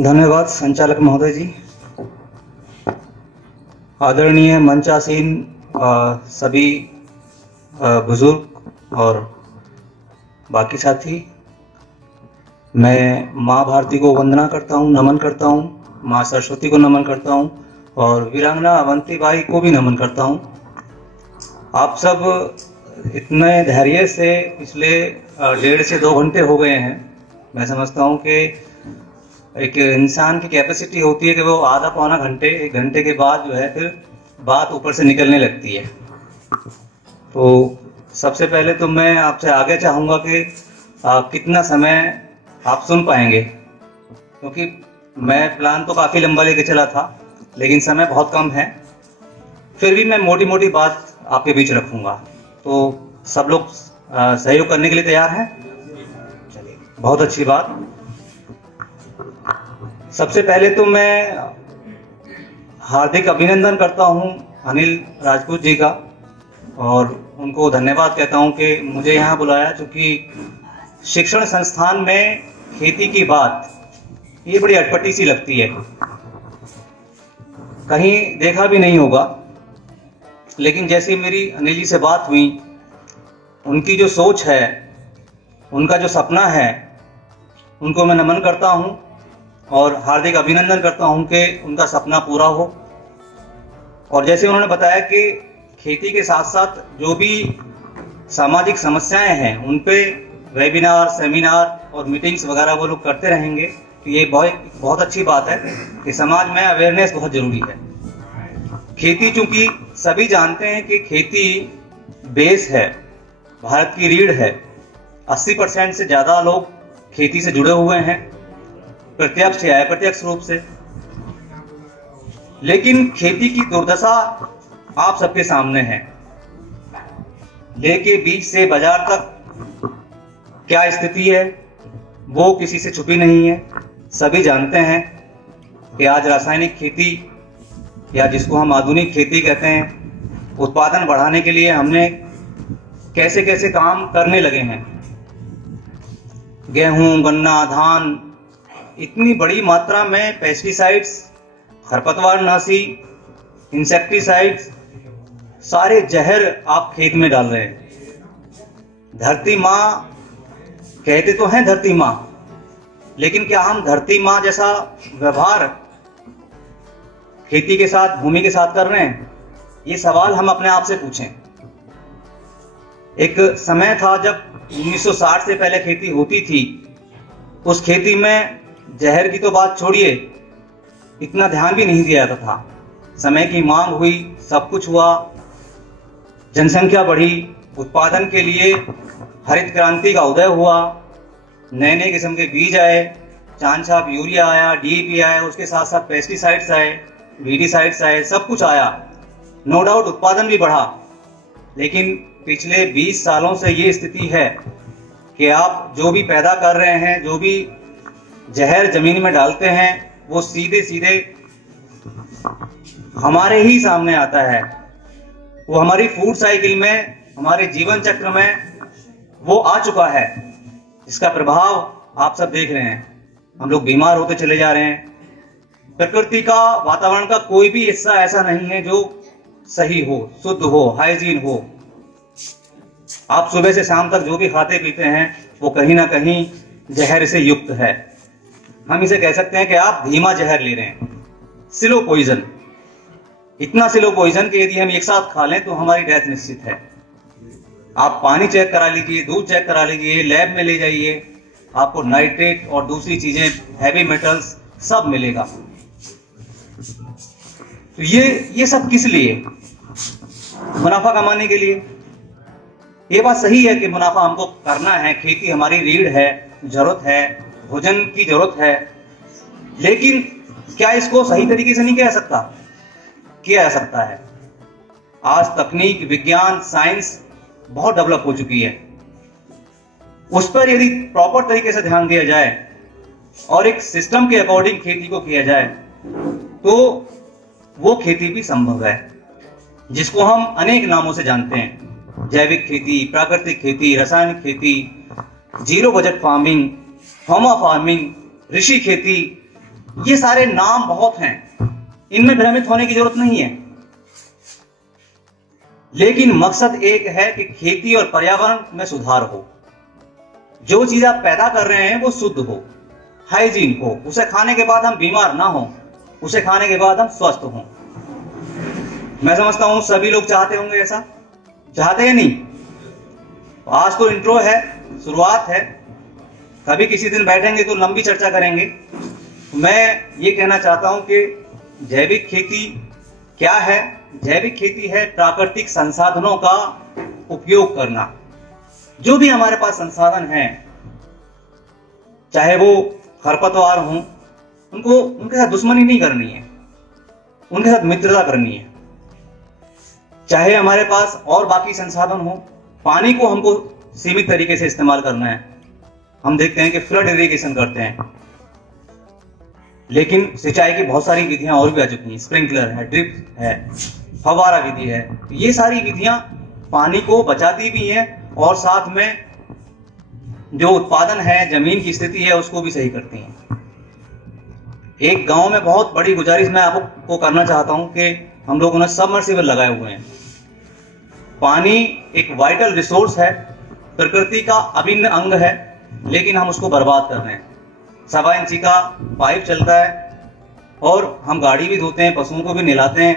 धन्यवाद संचालक महोदय जी। आदरणीय मंचासीन सभी बुजुर्ग और बाकी साथी, मैं माँ भारती को वंदना करता हूँ, नमन करता हूँ, माँ सरस्वती को नमन करता हूँ और वीरांगना अवंती बाई को भी नमन करता हूँ। आप सब इतने धैर्य से पिछले 1.5 से 2 घंटे हो गए हैं। मैं समझता हूँ कि एक इंसान की कैपेसिटी होती है कि वो आधा पौना घंटे 1 घंटे के बाद जो है फिर बात ऊपर से निकलने लगती है। तो सबसे पहले तो मैं आपसे आगे चाहूँगा कि कितना समय आप सुन पाएंगे, क्योंकि मैं प्लान तो काफ़ी लंबा लेके चला था लेकिन समय बहुत कम है। फिर भी मैं मोटी मोटी बात आपके बीच रखूँगा। तो सब लोग सहयोग करने के लिए तैयार हैं? चलिए, बहुत अच्छी बात। सबसे पहले तो मैं हार्दिक अभिनंदन करता हूं अनिल राजपूत जी का और उनको धन्यवाद कहता हूं कि मुझे यहां बुलाया, क्योंकि शिक्षण संस्थान में खेती की बात ये बड़ी अटपटी सी लगती है, कहीं देखा भी नहीं होगा। लेकिन जैसे मेरी अनिल जी से बात हुई, उनकी जो सोच है, उनका जो सपना है, उनको मैं नमन करता हूं और हार्दिक अभिनंदन करता हूं कि उनका सपना पूरा हो। और जैसे उन्होंने बताया कि खेती के साथ साथ जो भी सामाजिक समस्याएं हैं उन पे वेबिनार, सेमिनार और मीटिंग्स वगैरह वो लोग करते रहेंगे। तो ये बहुत अच्छी बात है कि समाज में अवेयरनेस बहुत जरूरी है। खेती, चूंकि सभी जानते हैं कि खेती बेस है, भारत की रीढ़ है। 80% से ज़्यादा लोग खेती से जुड़े हुए हैं, प्रत्यक्ष या अप्रत्यक्ष रूप से। लेकिन खेती की दुर्दशा आप सबके सामने है। लेके बीज से बाजार तक क्या स्थिति है वो किसी से छुपी नहीं है। सभी जानते हैं कि आज रासायनिक खेती या जिसको हम आधुनिक खेती कहते हैं, उत्पादन बढ़ाने के लिए हमने कैसे कैसे काम करने लगे हैं। गेहूं, गन्ना, धान, इतनी बड़ी मात्रा में पेस्टिसाइड्स, खरपतवारनाशी, इंसेक्टिसाइड्स, सारे जहर आप खेत में डाल रहे हैं। धरती माँ कहते तो हैं धरती माँ, लेकिन क्या हम धरती माँ जैसा व्यवहार खेती के साथ, भूमि के साथ कर रहे हैं? ये सवाल हम अपने आप से पूछें। एक समय था जब 1960 से पहले खेती होती थी, उस खेती में जहर की तो बात छोड़िए, इतना ध्यान भी नहीं दिया जाता था। समय की मांग हुई, सब कुछ हुआ, जनसंख्या बढ़ी, उत्पादन के लिए हरित क्रांति का उदय हुआ, नए नए किस्म के बीज आए, चांद छाप यूरिया आया, डीएपी आया, उसके साथ साथ पेस्टिसाइड्स आए, वीडीसाइड्स आए, सब कुछ आया। नो डाउट उत्पादन भी बढ़ा। लेकिन पिछले 20 सालों से ये स्थिति है कि आप जो भी पैदा कर रहे हैं, जो भी जहर जमीन में डालते हैं, वो सीधे सीधे हमारे ही सामने आता है। वो हमारी फूड साइकिल में, हमारे जीवन चक्र में वो आ चुका है, जिसका प्रभाव आप सब देख रहे हैं। हम लोग बीमार होते चले जा रहे हैं। प्रकृति का, वातावरण का कोई भी हिस्सा ऐसा नहीं है जो सही हो, शुद्ध हो, हाइजीन हो। आप सुबह से शाम तक जो भी खाते पीते हैं वो कहीं ना कहीं जहर से युक्त है। हम इसे कह सकते हैं कि आप धीमा जहर ले रहे हैं, स्लो पॉइजन। इतना स्लो पॉइजन कि यदि हम एक साथ खा लें तो हमारी डेथ निश्चित है। आप पानी चेक करा लीजिए, दूध चेक करा लीजिए, लैब में ले जाइए, आपको नाइट्रेट और दूसरी चीजें, हैवी मेटल्स सब मिलेगा। तो ये सब किस लिए? मुनाफा कमाने के लिए। ये बात सही है कि मुनाफा हमको करना है, खेती हमारी रीढ़ है, जरूरत है, भोजन की जरूरत है। लेकिन क्या इसको सही तरीके से नहीं किया जा सकता है? आज तकनीक, विज्ञान, साइंस बहुत डेवलप हो चुकी है। उस पर यदि प्रॉपर तरीके से ध्यान दिया जाए और एक सिस्टम के अकॉर्डिंग खेती को किया जाए तो वो खेती भी संभव है, जिसको हम अनेक नामों से जानते हैं। जैविक खेती, प्राकृतिक खेती, रासायनिक खेती, जीरो बजट फार्मिंग, होमा फार्मिंग, ऋषि खेती, ये सारे नाम बहुत हैं, इनमें भ्रमित होने की जरूरत नहीं है, लेकिन मकसद एक है कि खेती और पर्यावरण में सुधार हो। जो चीज आप पैदा कर रहे हैं वो शुद्ध हो, हाइजीन हो, उसे खाने के बाद हम बीमार ना हो, उसे खाने के बाद हम स्वस्थ हों। मैं समझता हूं सभी लोग चाहते होंगे, ऐसा चाहते हैं नहीं? आज तो इंट्रो है, शुरुआत है, कभी किसी दिन बैठेंगे तो लंबी चर्चा करेंगे। मैं ये कहना चाहता हूं कि जैविक खेती क्या है? जैविक खेती है प्राकृतिक संसाधनों का उपयोग करना। जो भी हमारे पास संसाधन हैं, चाहे वो खरपतवार हों, उनके साथ दुश्मनी नहीं करनी है, उनके साथ मित्रता करनी है। चाहे हमारे पास और बाकी संसाधन हो, पानी को हमको सीमित तरीके से इस्तेमाल करना है। हम देखते हैं कि फ्लड इरिगेशन करते हैं, लेकिन सिंचाई की बहुत सारी विधियां और भी आ चुकी हैं। स्प्रिंकलर है, ड्रिप है, फव्वारा विधि है। ये सारी विधियां पानी को बचाती भी हैं और साथ में जो उत्पादन है, जमीन की स्थिति है, उसको भी सही करती हैं। एक गांव में बहुत बड़ी गुजारिश मैं आपको करना चाहता हूं कि हम लोगों ने सबमर्सिबल लगाए हुए हैं। पानी एक वाइटल रिसोर्स है, प्रकृति का अभिन्न अंग है, लेकिन हम उसको बर्बाद कर रहे हैं। 1.25 इंची का पाइप चलता है और हम गाड़ी भी धोते हैं, पशुओं को भी नहलाते हैं,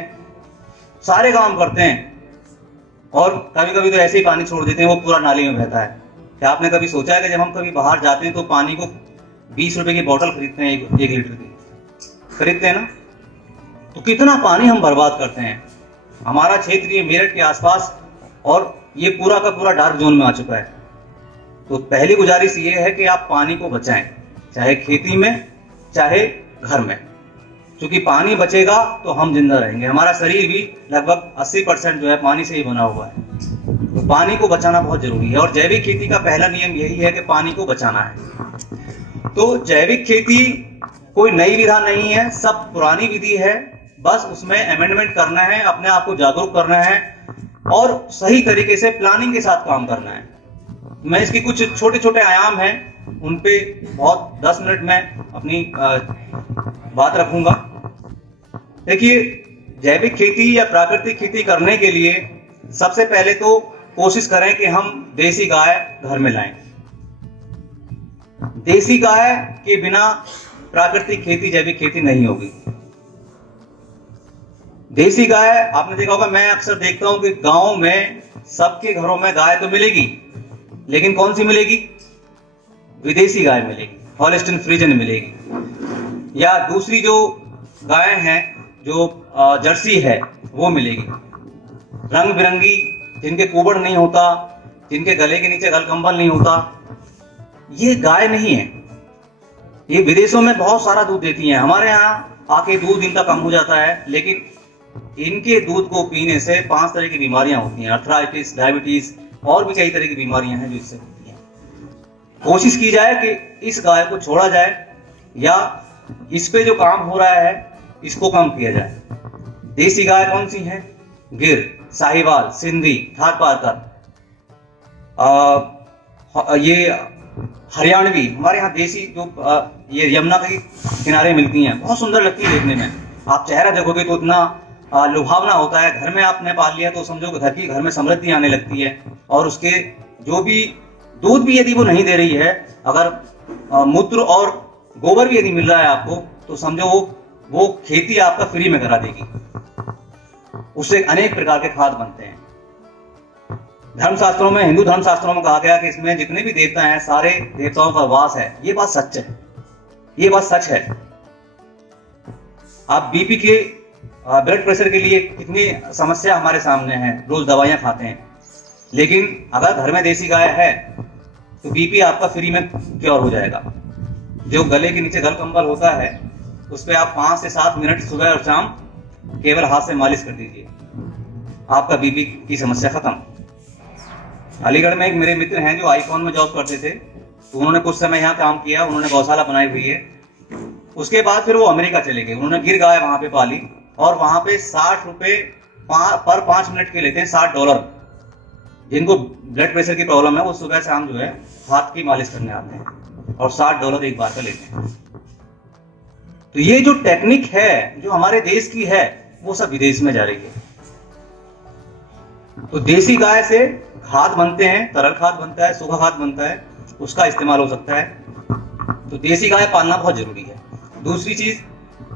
सारे काम करते हैं, और कभी कभी तो ऐसे ही पानी छोड़ देते हैं, वो पूरा नाली में बहता है। क्या आपने कभी सोचा है कि जब हम कभी बाहर जाते हैं तो पानी को 20 रुपए की बोतल खरीदते हैं, एक लीटर की खरीदते हैं ना, तो कितना पानी हम बर्बाद करते हैं। हमारा क्षेत्र ये मेरठ के आसपास और ये पूरा का पूरा डार्क जोन में आ चुका है। तो पहली गुजारिश ये है कि आप पानी को बचाएं, चाहे खेती में चाहे घर में, क्योंकि पानी बचेगा तो हम जिंदा रहेंगे। हमारा शरीर भी लगभग 80% जो है पानी से ही बना हुआ है, तो पानी को बचाना बहुत जरूरी है। और जैविक खेती का पहला नियम यही है कि पानी को बचाना है। तो जैविक खेती कोई नई विधा नहीं है, सब पुरानी विधि है, बस उसमें अमेंडमेंट करना है, अपने आप को जागरूक करना है और सही तरीके से प्लानिंग के साथ काम करना है। मैं इसकी कुछ छोटे छोटे आयाम हैं, उन पे बहुत 10 मिनट में अपनी बात रखूंगा। देखिए, जैविक खेती या प्राकृतिक खेती करने के लिए सबसे पहले तो कोशिश करें कि हम देसी गाय घर में लाएं। देसी गाय के बिना प्राकृतिक खेती, जैविक खेती नहीं होगी। देसी गाय आपने देखा होगा, मैं अक्सर देखता हूं कि गांव में सबके घरों में गाय तो मिलेगी, लेकिन कौन सी मिलेगी? विदेशी गाय मिलेगी, हॉलिस्टीन फ्रीजियन मिलेगी, या दूसरी जो गाय हैं जो जर्सी है वो मिलेगी, रंग बिरंगी, जिनके कुबड़ नहीं होता, जिनके गले के नीचे गलकंबल नहीं होता। ये गाय नहीं है। ये विदेशों में बहुत सारा दूध देती हैं, हमारे यहाँ आके दूध इनका कम हो जाता है, लेकिन इनके दूध को पीने से 5 तरह की बीमारियां होती हैं, अर्थराइटिस, डायबिटीज और भी कई तरह की बीमारियां हैं जो इससे होती हैं। कोशिश की जाए कि इस गाय को छोड़ा जाए या इस पे जो काम हो रहा है इसको कम किया जाए। देसी गाय कौन सी है? गिर, साहिवाल, सिंधी, थारपारकर, ये हरियाणवी, हमारे यहाँ देसी जो ये यमुना के किनारे मिलती हैं, बहुत सुंदर लगती है देखने में। आप चेहरा देखोगे तो इतना लुभावना होता है। घर में आपने पाल लिया तो समझो घर में समृद्धि आने लगती है। और उसके जो भी दूध भी यदि वो नहीं दे रही है, अगर मूत्र और गोबर भी यदि मिल रहा है आपको, तो समझो वो खेती आपका फ्री में करा देगी। उससे अनेक प्रकार के खाद बनते हैं। धर्मशास्त्रों में, हिंदू धर्मशास्त्रों में कहा गया कि इसमें जितने भी देवता हैं सारे देवताओं का वास है। ये बात सच है, ये बात सच है। आप बीपी के, ब्लड प्रेशर के लिए कितनी समस्या हमारे सामने है, रोज दवाइयां खाते हैं, लेकिन अगर घर में देसी गाय है तो बीपी आपका फ्री में क्योर हो जाएगा। जो गले के नीचे गल कंबल होता है उस पर आप 5 से 7 मिनट सुबह और शाम केवल हाथ से मालिश कर दीजिए, आपका बीपी की समस्या खत्म। अलीगढ़ में एक मेरे मित्र हैं जो आईफोन में जॉब करते थे, तो उन्होंने कुछ समय यहाँ काम किया, उन्होंने गौशाला बनाई हुई है। उसके बाद फिर वो अमेरिका चले गए, उन्होंने गिर गाय वहां पे पाली और वहां पे 60 रुपए पर 5 मिनट के लेते हैं, $60। जिनको ब्लड प्रेशर की प्रॉब्लम है वो सुबह शाम जो है हाथ की मालिश करने आते हैं और $60 एक बार का लेते हैं। तो ये जो टेक्निक है जो हमारे देश की है वो सब विदेश में जा रही है। तो देसी गाय से खाद बनते हैं, तरल खाद बनता है, सूखा खाद बनता है, उसका इस्तेमाल हो सकता है। तो देसी गाय पालना बहुत जरूरी है। दूसरी चीज,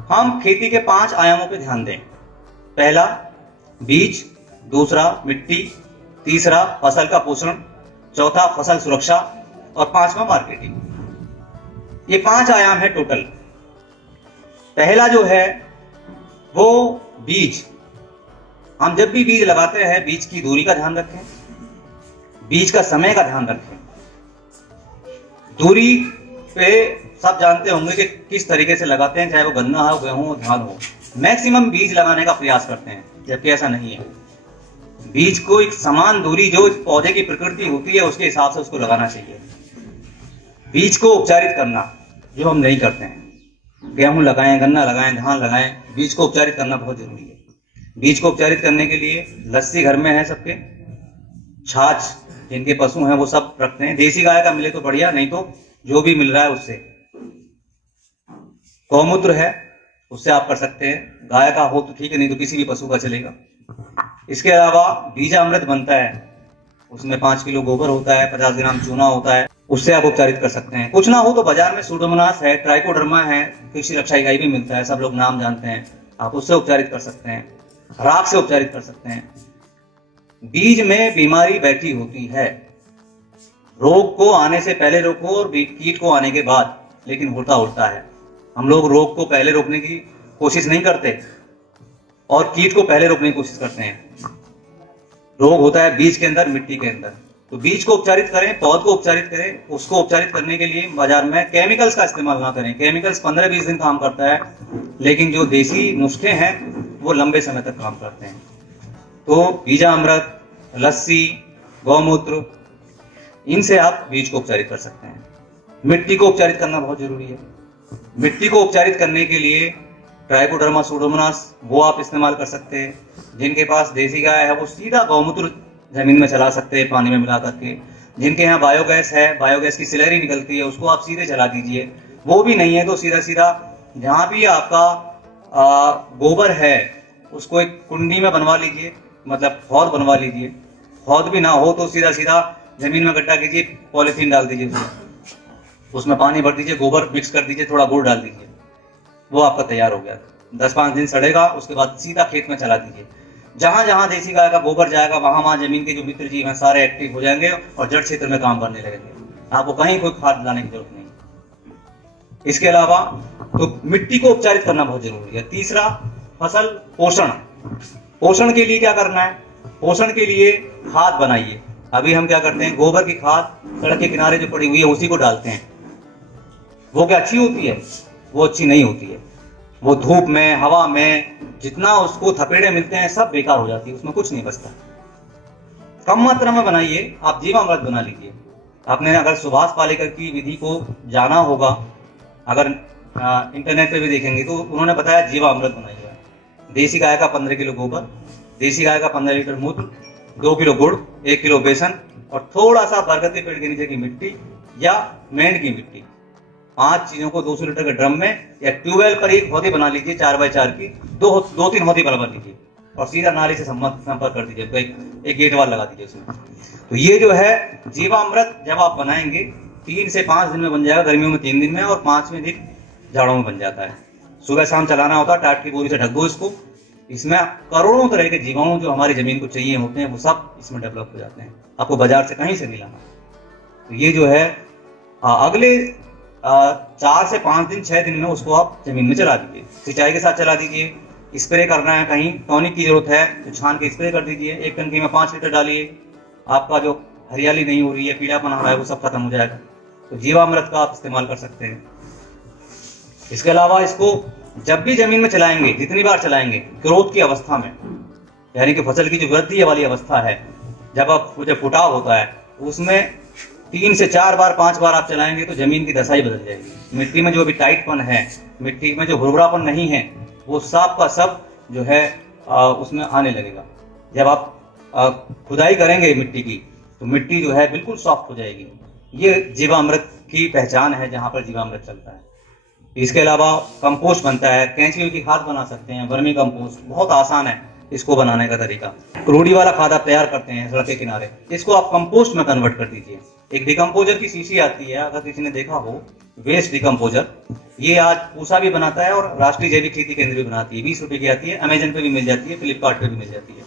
हम खेती के 5 आयामों पे ध्यान दें। पहला बीज, दूसरा मिट्टी, तीसरा फसल का पोषण, चौथा फसल सुरक्षा और 5वां मार्केटिंग। ये 5 आयाम है टोटल। पहला जो है वो बीज। हम जब भी बीज लगाते हैं बीज की दूरी का ध्यान रखें, बीज का समय का ध्यान रखें। दूरी पे सब जानते होंगे कि किस तरीके से लगाते हैं, चाहे वो गन्ना हो, गेहूं हो, धान हो। मैक्सिमम बीज लगाने का प्रयास करते हैं, जबकि ऐसा नहीं है। बीज को एक समान दूरी जो पौधे की प्रकृति होती है उसके हिसाब से उसको लगाना चाहिए। बीज को उपचारित करना जो हम नहीं करते हैं, गेहूं लगाएं, गन्ना लगाएं, धान लगाएं, बीज को उपचारित करना बहुत जरूरी है। बीज को उपचारित करने के लिए लस्सी घर में है सबके, छाछ जिनके पशु हैं वो सब रखते हैं। देसी गाय का मिले तो बढ़िया, नहीं तो जो भी मिल रहा है उससे। गौमूत्र है उससे आप कर सकते हैं, गाय का हो तो ठीक है, नहीं तो किसी भी पशु का चलेगा। इसके अलावा बीजामृत बनता है, उसमें 5 किलो गोबर होता है, 50 ग्राम चूना होता है, उससे आप उपचारित कर सकते हैं। कुछ ना हो तो बाजार में सूडोमोनास है, ट्राइकोडर्मा है, कृषि रक्षा इकाई भी मिलता है, सब लोग नाम जानते हैं, आप उससे उपचारित कर सकते हैं। राख से उपचारित कर सकते हैं। बीज में बीमारी बैठी होती है, रोग को आने से पहले रोको और कीट को आने के बाद, लेकिन होता उल्टा है। हम लोग रोग को पहले रोकने की कोशिश नहीं करते और कीट को पहले रोकने की कोशिश करते हैं। रोग होता है बीज के अंदर, मिट्टी के अंदर। तो बीज को उपचारित करें, पौध को उपचारित करें। उसको उपचारित करने के लिए बाजार में केमिकल्स का इस्तेमाल ना करें। केमिकल्स 15-20 दिन काम करता है, लेकिन जो देसी नुस्खे हैं वो लंबे समय तक काम करते हैं। तो बीजामृत, लस्सी, गौमूत्र, इनसे आप बीज को उपचारित कर सकते हैं। मिट्टी को उपचारित करना बहुत जरूरी है। मिट्टी को उपचारित करने के लिए ट्राइकोडर्मा, सूडोमोनास वो आप इस्तेमाल कर सकते हैं। जिनके पास देसी गाय है वो सीधा गौमूत्र जमीन में चला सकते हैं पानी में मिला करके। जिनके यहाँ बायोगैस है, बायोगैस की स्लरी निकलती है, उसको आप सीधे चला दीजिए। वो भी नहीं है तो सीधा सीधा जहाँ भी आपका गोबर है उसको एक कुंडी में बनवा लीजिए, मतलब हौद बनवा लीजिए। हौद भी ना हो तो सीधा सीधा जमीन में गड्ढा कीजिए, पॉलीथीन डाल दीजिए, उसमें पानी भर दीजिए, गोबर मिक्स कर दीजिए, थोड़ा गुड़ डाल दीजिए, वो आपका तैयार हो गया। 10-5 दिन सड़ेगा, उसके बाद सीधा खेत में चला दीजिए। जहां जहां देसी गाय का गोबर जाएगा वहां वहां जमीन के जो मित्र जीव हैं सारे एक्टिव हो जाएंगे और जड़ क्षेत्र में काम करने लगेंगे। आपको कहीं कोई खाद लाने की जरूरत नहीं। इसके अलावा तो मिट्टी को उपचारित करना बहुत जरूरी है। तीसरा, फसल पोषण। पोषण के लिए क्या करना है? पोषण के लिए खाद बनाइए। अभी हम क्या करते हैं, गोबर की खाद सड़क के किनारे जो पड़ी हुई है उसी को डालते हैं। वो क्या अच्छी होती है? वो अच्छी नहीं होती है। वो धूप में, हवा में जितना उसको थपेड़े मिलते हैं सब बेकार हो जाती है, उसमें कुछ नहीं बचता। कम मात्रा में बनाइए। आप जीवामृत बना लीजिए। आपने अगर सुभाष पालेकर की विधि को जाना होगा, अगर इंटरनेट पे भी देखेंगे तो उन्होंने बताया जीवामृत बनाइए। देसी गाय का 15 किलो गोबर, देसी गाय का 15 लीटर मूत्र, 2 किलो गुड़, 1 किलो बेसन और थोड़ा सा बरगद के पेड़ के नीचे की मिट्टी या मेंढ की मिट्टी, 5 चीजों को 200 लीटर के ड्रम में या ट्यूबवेल पर एक हौदी बना लीजिए 4x4 की, 2-3 हौदी बनवा लीजिए और सीधा नाली से संपर्क कर दीजिए, तो एक गेट वाल लगा दीजिए उसमें। तो ये जो है जीवामृत जब आप बनाएंगे 3 से 5 दिन में बन जाएगा, गर्मियों में 3 दिन में और 5वें दिन जाड़ों में बन जाता है। सुबह शाम चलाना होता है, टाट की बोरी से ढक दो इसको। इसमें करोड़ों तरह के जीवाणु जो हमारी जमीन को चाहिए होते हैं वो सब इसमें डेवलप हो जाते हैं, आपको बाजार से कहीं से नहीं लाना। तो ये जो है अगले 4 से 5 दिन 6 दिन में उसको आप जमीन में चला दीजिए, सिंचाई के साथ चला दीजिए। स्प्रे करना है, कहीं टॉनिक की जरूरत है तो छान के स्प्रे कर दीजिए। एक टंकी में 5 लीटर डालिए, आपका जो हरियाली नहीं हो रही है, पीलापन आ रहा है, वो सब खत्म हो जाएगा। तो जीवामृत का आप इस्तेमाल कर सकते हैं। इसके अलावा इसको जब भी जमीन में चलाएंगे, जितनी बार चलाएंगे, ग्रोथ की अवस्था में, यानी कि फसल की जो वृद्धि वाली अवस्था है, जब फुटाव होता है उसमें 3 से 4 बार 5 बार आप चलाएंगे तो जमीन की दशा ही बदल जाएगी। मिट्टी में जो भी टाइटपन है, मिट्टी में जो भुरभुरापन नहीं है, वो सब का सब जो है उसमें आने लगेगा। जब आप खुदाई करेंगे मिट्टी की तो मिट्टी जो है बिल्कुल सॉफ्ट हो जाएगी। ये जीवामृत की पहचान है जहां पर जीवामृत चलता है। इसके अलावा कंपोस्ट बनता है, कैंची की खाद बना सकते हैं, वर्मी कंपोस्ट बहुत आसान है इसको बनाने का तरीका। रोड़ी वाला खाद आप तैयार करते हैं सड़क के किनारे, इसको आप कंपोस्ट में कन्वर्ट कर दीजिए। एक डिकम्पोजर की शीशी आती है, अगर किसी ने देखा हो, वेस्ट डिकम्पोजर, ये आज पूसा भी बनाता है और राष्ट्रीय जैविक खेती केंद्र भी बनाती है। 20 रुपए की आती है, अमेजन पे भी मिल जाती है, फ्लिपकार्ट पे भी मिल जाती है।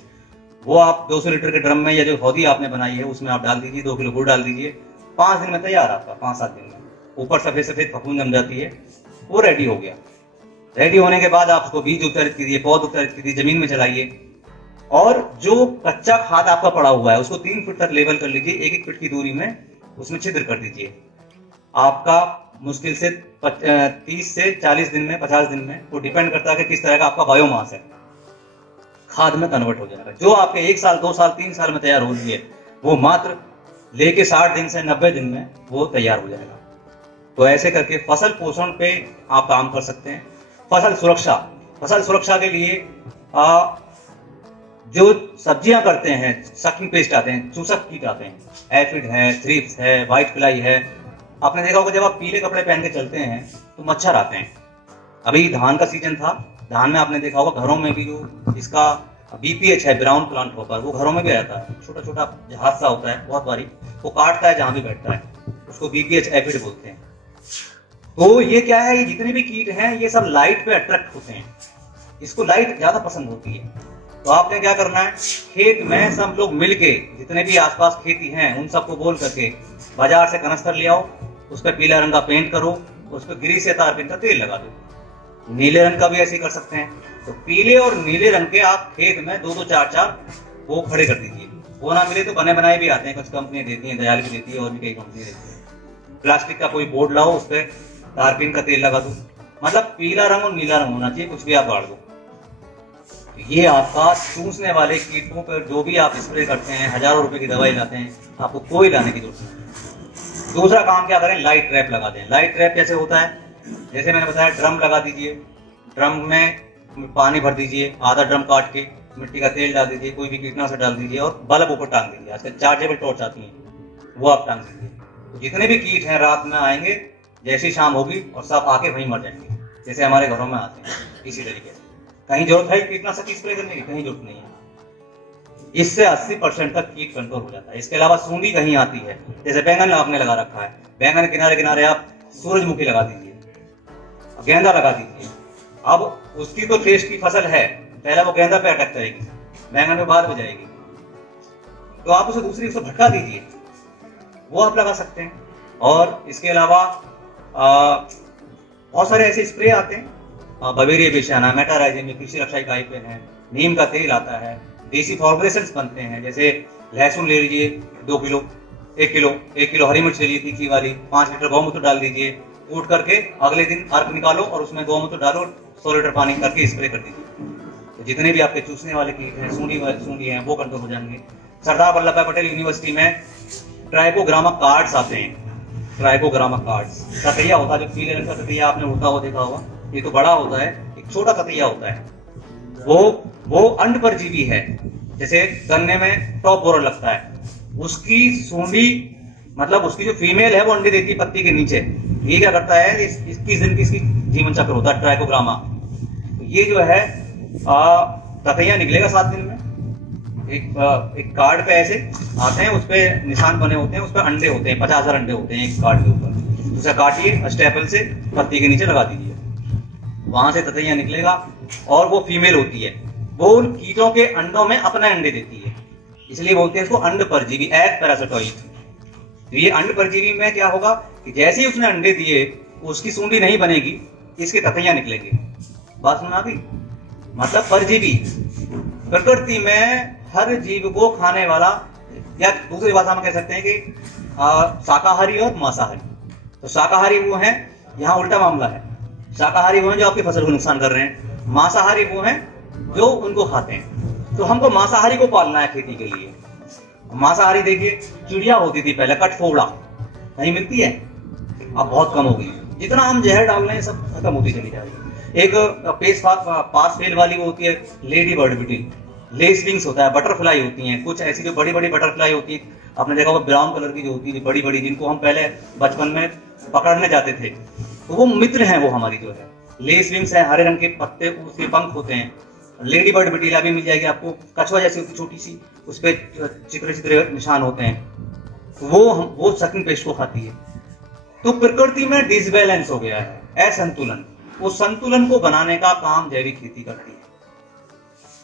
वो आप 200 लीटर के ड्रम में या जो हौदी आपने बनाई है उसमें आप डाल दीजिए, 2 किलो गुड़ डाल दीजिए, 5 दिन में तैयार आपका, 5-7 दिन में। ऊपर सफेद सफेद फफूंद जम जाती है, वो रेडी हो गया। रेडी होने के बाद आप उसको बीज उत्तरित कीजिए, पौध उत्तरित कीजिए, जमीन में चलाइए, और जो कच्चा खाद आपका पड़ा हुआ है उसको 3 फीट तक लेवल कर लीजिए, 1-1 फीट की दूरी में उसमें छिद्र कर दीजिए। आपका मुश्किल से 30 से 40 दिन में, 50 दिन में, वो डिपेंड करता है कि किस तरह का आपका बायोमास है, खाद में कन्वर्ट हो जाएगा। जो आपके 1 साल, 2 साल, 3 साल में तैयार हो रही है, वो मात्र लेके 60 दिन से 90 दिन में वो तैयार हो जाएगा। तो ऐसे करके फसल पोषण पे आप काम कर सकते हैं। फसल सुरक्षा के लिए जो सब्जियां करते हैं, सकिंग पेस्ट आते हैं, चूसक कीट आते हैं, एफिड है, थ्रिप्स है, व्हाइट फ्लाई है। आपने देखा होगा जब आप पीले कपड़े पहन के चलते हैं तो मच्छर आते हैं। अभी धान का सीजन था, धान में आपने देखा होगा घरों में भी जो इसका BPH है, ब्राउन प्लांट होता है, वो घरों में भी आता है। छोटा छोटा जहाज सा होता है, बहुत बारीक, वो काटता है जहां भी बैठता है, उसको BPH एफिड बोलते हैं। तो ये क्या है, ये जितने भी कीट हैं ये सब लाइट पे अट्रैक्ट होते हैं, इसको लाइट ज्यादा पसंद होती है। तो आपने क्या करना है, खेत में सब लोग मिलके, जितने भी आसपास खेती हैं उन सबको बोल करके बाजार से कनस्तर ले आओ, उस पर पीला रंग का पेंट करो, उस पर ग्रीस या तारपीन का तेल लगा दो। नीले रंग का भी ऐसे ही कर सकते हैं। तो पीले और नीले रंग के आप खेत में 2-2, 4-4 वो खड़े कर दीजिए। वो ना मिले तो बने बनाए भी आते हैं, कुछ कंपनी देती है, दयाल भी देती है, और भी कई कंपनी देती है। प्लास्टिक का कोई बोर्ड लाओ, उस पर तारपीन का तेल लगा दो, मतलब पीला रंग और नीला रंग होना चाहिए, कुछ भी आप गाड़ दो। ये आपका चूसने वाले कीटों पर जो भी आप स्प्रे करते हैं, हजारों रुपए की दवाई लाते हैं, आपको कोई लाने की जरूरत नहीं। दूसरा काम क्या करें, लाइट ट्रैप लगा दें। लाइट ट्रैप कैसे होता है, जैसे मैंने बताया, ड्रम लगा दीजिए, ड्रम में पानी भर दीजिए, आधा ड्रम काट के मिट्टी का तेल डाल दीजिए, कोई भी कीटनाशक डाल दीजिए, और बल्ब ऊपर टांग दीजिए। आजकल चार्जेबल टॉर्च आती है, वो आप टांग दीजिए। तो जितने भी कीट हैं रात में आएंगे, जैसी शाम होगी और सब आके वहीं मर जाएंगे, जैसे हमारे घरों में आते हैं। इसी तरीके से कहीं जरूरत है कीटनाशक स्प्रे करने की, कहीं जरूरत नहीं है। इससे 80% तक कीट कंट्रोल हो जाता है। इसके अलावा सूंडी कहीं आती है, जैसे बैंगन आपने लगा रखा है, बैंगन किनारे किनारे आप सूरजमुखी लगा दीजिए, गेंदा लगा दीजिए। अब उसकी तो टेस्ट की फसल है, पहले वो गेंदा पे अटक जाएगी, बैंगन पे बाद में जाएगी, तो आप उसे दूसरी उसको भटका दीजिए, वो आप लगा सकते हैं। और इसके अलावा बहुत सारे ऐसे स्प्रे आते हैं, बवेरिया बेसियाना, मेटाराइजिन, कृषि रक्षा इकाई पे है, नीम का तेल आता है, देसी फॉर्मुलेशंस बनते हैं, जैसे लहसुन ले लीजिए 2 किलो, 1 किलो हरी मिर्च ले लीजिए तीखी वाली, 5 लीटर गौमूत्र डाल दीजिए, कूट करके अगले दिन अर्क निकालो और उसमें गौमूत्र डालो, 100 लीटर पानी करके स्प्रे कर दीजिए। तो जितने भी आपके चूसने वाले कीट हैं, सूंडी हैं, वो कंट्रोल हो जाएंगे। सरदार वल्लभ भाई पटेल यूनिवर्सिटी में ट्राइकोग्रामा कार्ड्स आते हैं, ट्राइकोग्रामा कार्ड्स, ततैया होता है, जो पीले रंग का ततैया आपने उड़ता हुआ देखा होगा, ये तो बड़ा होता है, एक छोटा ततैया होता है, वो अंड परजीवी है। जैसे गन्ने में टॉप बोरर लगता है, उसकी सूंडी, मतलब उसकी जो फीमेल है वो अंडे देती है पत्ती के नीचे। ये क्या करता है, 21 दिन की इसकी जीवन चक्र होता है ट्राइकोग्रामा। ये जो है ततैया निकलेगा 7 दिन में। एक कार्ड पे ऐसे आते हैं, उस पे निशान बने होते हैं, उस पे अंडे होते हैं, 50,000 अंडे होते हैं एक कार्ड के ऊपर। उसे काटिए, स्टेपल से पत्ती के नीचे लगा दीजिए, वहां से ततैया निकलेगा और वो फीमेल होती है। वो उन कीटों के अंडों में अपने अंडे देती है, इसलिए बोलते हैं इसको अंड परजीवी, एग पैरासिटोइड। तो ये अंड परजीवी में क्या होगा कि जैसे ही उसने अंडे दिए, उसकी सूंडी नहीं बनेगी, इसके ततैया निकलेंगे। बात सुना अभी, मतलब परजीवी प्रकृति में हर जीव को खाने वाला, या दूसरी भाषा में कह सकते हैं कि शाकाहारी और मांसाहारी। तो शाकाहारी वो हैं, यहाँ उल्टा मामला है, शाकाहारी वो हैं जो आपकी फसल को नुकसान कर रहे हैं, मांसाहारी वो हैं जो उनको खाते हैं। तो हमको मांसाहारी को पालना है खेती के लिए। मांसाहारी देखिए, चिड़िया होती थी पहले, कठफोड़ा नहीं मिलती है, अब बहुत कम हो गई। जितना हम जहर डाल रहे हैं सब खत्म होती चली जा रही है। एक पास फेल वाली वो होती है लेडी बर्ड बिटिल, लेस विंग्स होता है, बटरफ्लाई होती हैं, कुछ ऐसी जो बड़ी बड़ी बटरफ्लाई होती है, आपने देखा होगा ब्राउन कलर की जो होती है बड़ी बड़ी, जिनको हम पहले बचपन में पकड़ने जाते थे, तो वो मित्र हैं, वो हमारी जो है लेस विंग्स हैं, हरे रंग के पत्ते उसके पंख होते हैं। लेडी बर्ड बिटीला भी मिल जाएगी आपको, कछुआ जैसी होती छोटी सी, उस पर चित्रे चित्रे निशान होते हैं। वो सकिंग पेस्ट को खाती है। तो प्रकृति में डिसबैलेंस हो गया है, असंतुलन। उस संतुलन को बनाने का काम जैविक खेती करती है।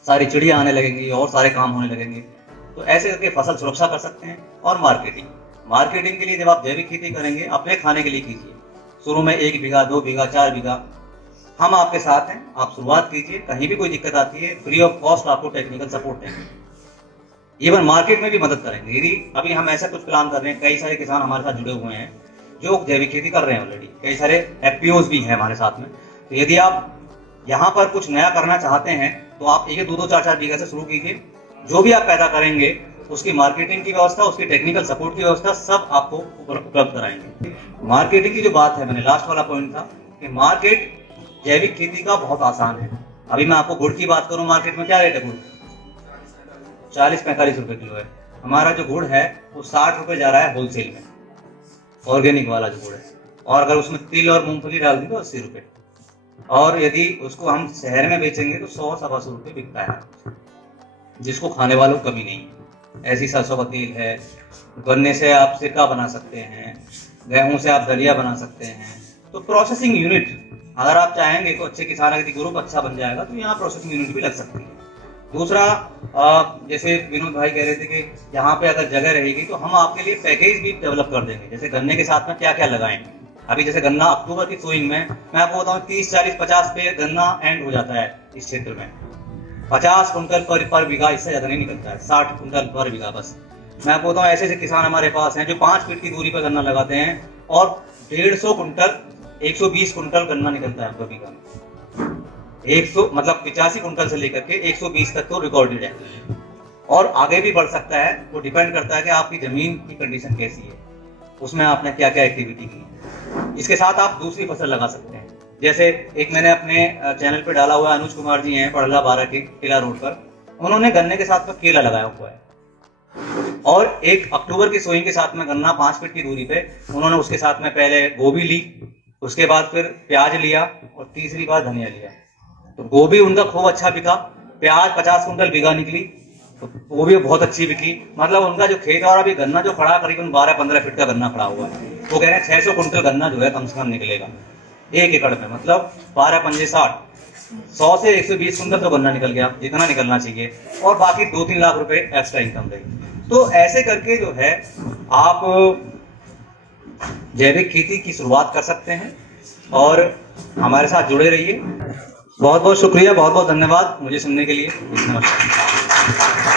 सारी चिड़िया आने लगेंगी और सारे काम होने लगेंगे। तो ऐसे करके फसल सुरक्षा कर सकते हैं। और मार्केटिंग के लिए जब आप जैविक खेती करेंगे, अपने खाने के लिए कीजिए। शुरू में 1 बीघा, 2 बीघा, 4 बीघा, हम आपके साथ हैं। आप शुरुआत कीजिए। कहीं भी कोई दिक्कत आती है, फ्री ऑफ कॉस्ट आपको टेक्निकल सपोर्ट देंगे। इवन मार्केट में भी मदद करेंगे। यदि अभी हम ऐसा कुछ प्लान कर रहे हैं, कई सारे किसान हमारे साथ जुड़े हुए हैं जो जैविक खेती कर रहे हैं ऑलरेडी, कई सारे एफपीओज भी हैं हमारे साथ में। तो यदि आप यहाँ पर कुछ नया करना चाहते हैं तो आप 1, 2, 4 बीघा से शुरू कीजिए। जो भी आप पैदा करेंगे उसकी मार्केटिंग की व्यवस्था, उसकी टेक्निकल सपोर्ट की व्यवस्था सब आपको उपलब्ध कराएंगे। मार्केटिंग की जो बात है, मैंने लास्ट वाला पॉइंट था कि मार्केट जैविक खेती का बहुत आसान है। अभी मैं आपको गुड़ की बात करूं, मार्केट में क्या रेट है गुड़? 40-45 रुपए किलो है। हमारा जो गुड़ है वो 60 रुपए जा रहा है होलसेल में, ऑर्गेनिक वाला जो गुड़ है। और अगर उसमें तिल और मूंगफली डाल दी तो 80 रुपए। और यदि उसको हम शहर में बेचेंगे तो 100-125 रुपए बिकता है, जिसको खाने वालों को कमी नहीं है। ऐसी सरसों का तेल है, गन्ने से आप सिरका बना सकते हैं, गेहूं से आप दलिया बना सकते हैं। तो प्रोसेसिंग यूनिट अगर आप चाहेंगे तो अच्छे किसान, यदि ग्रुप अच्छा बन जाएगा तो यहाँ प्रोसेसिंग यूनिट भी लग सकती है। दूसरा, जैसे विनोद भाई कह रहे थे कि यहाँ पे अगर जगह रहेगी तो हम आपके लिए पैकेज भी डेवलप कर देंगे। जैसे गन्ने के साथ में क्या क्या लगाएंगे। अभी जैसे गन्ना अक्टूबर की सोइंग में मैं आपको बताऊं 30, 40, 50 पे गन्ना एंड हो जाता है इस क्षेत्र में। 50 कुंटल पर बीघा, इससे ज्यादा नहीं निकलता है। 60 कुंटल पर बीघा बस। मैं आपको बताऊं ऐसे ऐसे किसान हमारे पास हैं जो 5 फीट की दूरी पर गन्ना लगाते हैं और 150 कुंटल, 120 कुंटल गन्ना निकलता है पर बीघा में। 100 मतलब 85 कुंटल से लेकर के 120 तक तो रिकॉर्डेड है। और आगे भी बढ़ सकता है। वो डिपेंड करता है कि आपकी जमीन की कंडीशन कैसी है, उसमें आपने क्या क्या एक्टिविटी की है। इसके साथ आप दूसरी फसल लगा सकते हैं। जैसे एक मैंने अपने चैनल पे डाला हुआ, अनुज कुमार जी हैं पड़ला 12 के किला रोड पर, उन्होंने गन्ने के साथ में केला लगाया हुआ है। और 1 अक्टूबर की सोइंग के साथ में गन्ना 5 फीट की दूरी पे उन्होंने उसके साथ में पहले गोभी ली, उसके बाद फिर प्याज लिया और तीसरी बार धनिया लिया। तो गोभी उनका खूब अच्छा बिका, प्याज 50 कुंटल बीघा निकली, तो वो भी बहुत अच्छी बिकी। मतलब उनका जो खेत और अभी गन्ना जो खड़ा करीबन 12-15 फीट का गन्ना खड़ा हुआ है, वो कह रहे हैं 600 कुंटल गन्ना जो है कम से कम निकलेगा 1 एकड़ में। मतलब 12 पंजे 60, 100 से 120 कुंटल तो गन्ना निकल गया, जितना निकलना चाहिए। और बाकी 2-3 लाख रुपए एक्स्ट्रा इनकम रहेगी। तो ऐसे करके जो है आप जैविक खेती की शुरुआत कर सकते हैं और हमारे साथ जुड़े रहिए। बहुत बहुत शुक्रिया, बहुत बहुत धन्यवाद मुझे सुनने के लिए। नमस्कार।